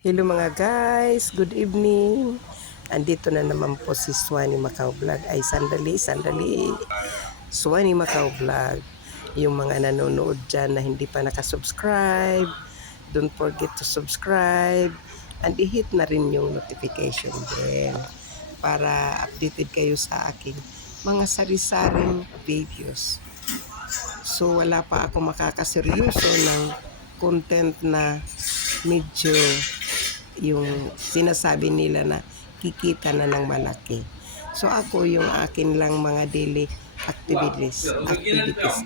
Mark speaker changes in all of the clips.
Speaker 1: Hello mga guys, good evening. Andito na naman po si Swani Macau Vlog. Ay, sandali, sandali. Swani Macau Vlog. Yung mga nanonood dyan na hindi pa nakasubscribe, don't forget to subscribe and i-hit na rin yung notification bell para updated kayo sa aking mga sari-saring videos. So wala pa ako makakaseryoso ng content na medyo yung sinasabi nila na kikita na ng malaki. So ako yung akin lang mga daily activities, activities.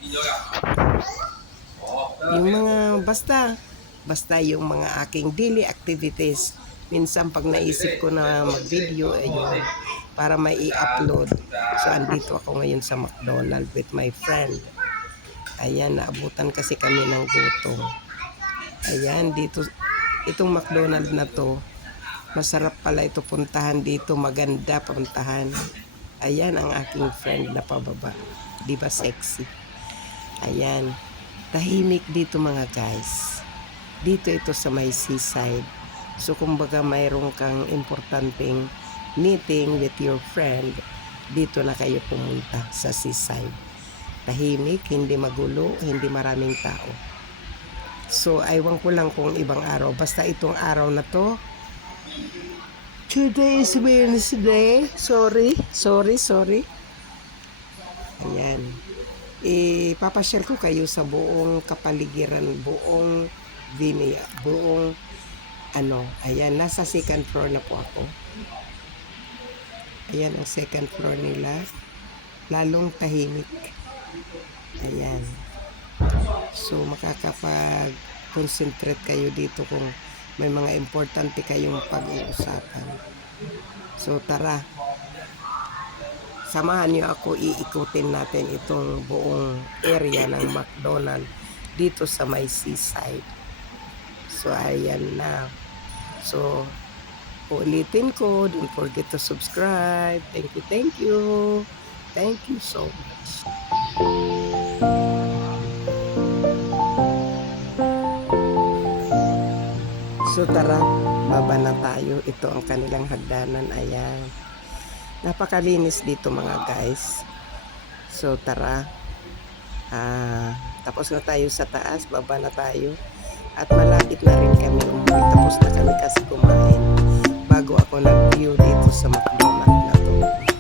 Speaker 1: Yung mga basta basta yung mga aking daily activities. Minsan pag naisip ko na mag-video ayun para may i-upload. So andito ako ngayon sa McDonald with my friend. Ayan, naabutan kasi kami ng gutom. Ayan, dito, itong McDonald na to, masarap pala ito puntahan dito, maganda puntahan. Ayan ang aking friend na pababa. Di ba sexy? Ayan, tahimik dito mga guys. Dito ito sa may seaside. So kumbaga mayroon kang importanteng meeting with your friend, dito na kayo pumunta sa seaside. Tahimik, hindi magulo, hindi maraming tao. So, aywan ko lang kung ibang araw. Basta itong araw na to, today is Wednesday. Sorry, sorry, sorry. Ayan. Ipapashare ko kayo sa buong kapaligiran, buong Vinia, buong ano, ayan, nasa second floor na po ako. Ayan ang second floor nila. Lalong tahimik. Ayan. So makakapag-concentrate kayo dito kung may mga importante kayong pag-uusapan. So tara, samahan niyo ako iikutin natin itong buong area ng McDonald dito sa may seaside. So ayan na. So ulitin ko, don't forget to subscribe. Thank you, thank you. Thank you so much. Tara, baba na tayo. Ito ang kanilang hagdanan. Ayan. Napakalinis dito mga guys. So tara. Ah, tapos na tayo sa taas. Baba na tayo. At malapit na rin kami umuwi. Tapos na kami kasi kumain. Bago ako nag-view dito sa McDonald na to.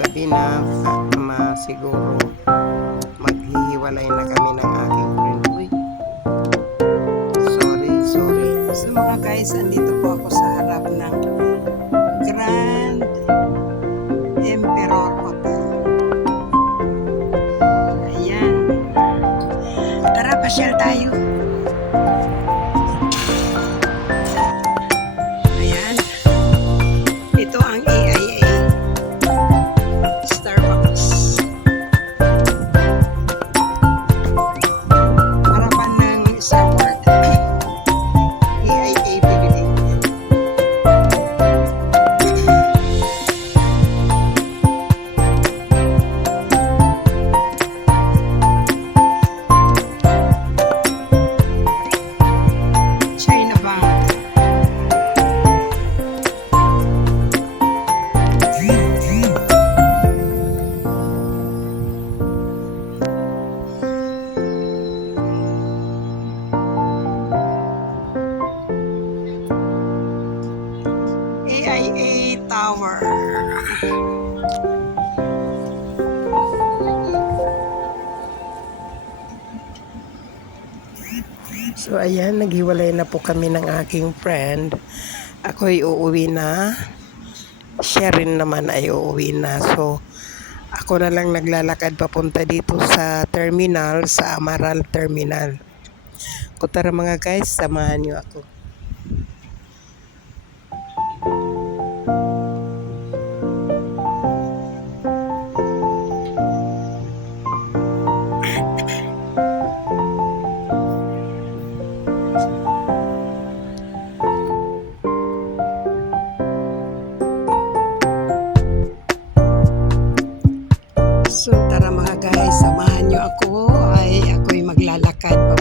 Speaker 1: Gabi na. ma, siguro maghihiwalay na kami ng aking friend. Uy. Sorry, sorry. So mga guys, andito po ako sa harap ng Grand Emperor So ayan, naghiwalay na po kami ng aking friend. Ako'y uuwi na. Siya rin naman ay uuwi na. So ako na lang naglalakad papunta dito sa terminal, sa Amaral Terminal. O mga guys, samahan niyo ako.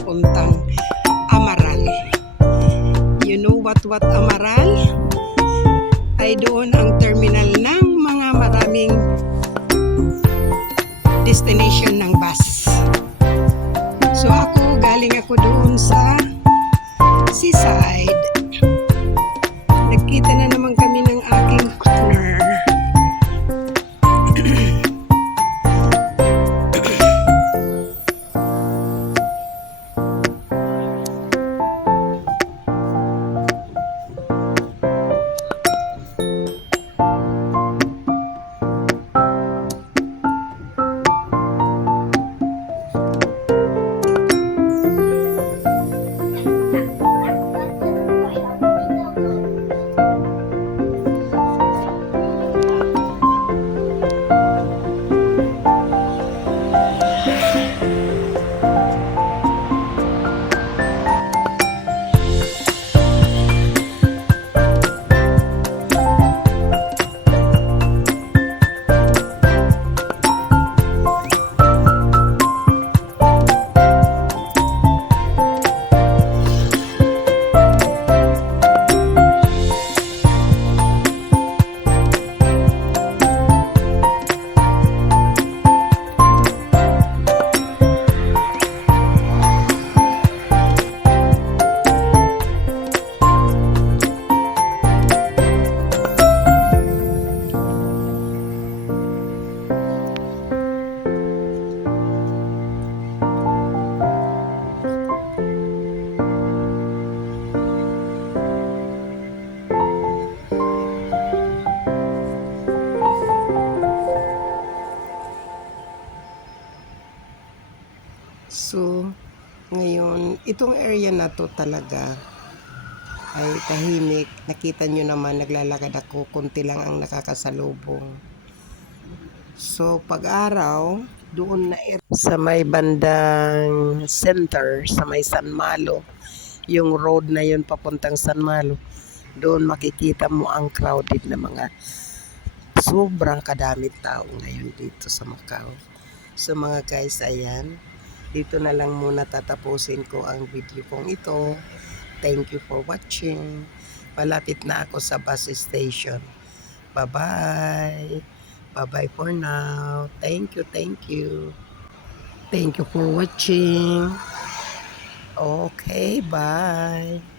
Speaker 1: Papuntang Amaral. You know what what Amaral? Ay doon ang terminal ng mga maraming destination ng bus. So ako, galing ako doon sa seaside. Itong area na to talaga ay tahimik. Nakita nyo naman, naglalakad ako, konti lang ang nakakasalubong. So, pag-araw, doon na er- sa may bandang center, sa may San Malo, yung road na yun papuntang San Malo, doon makikita mo ang crowded na mga sobrang kadaming tao ngayon dito sa Macau. So mga guys, ayan, dito na lang muna tatapusin ko ang video kong ito. Thank you for watching. Malapit na ako sa bus station. Bye-bye. Bye-bye for now. Thank you, thank you. Thank you for watching. Okay, bye.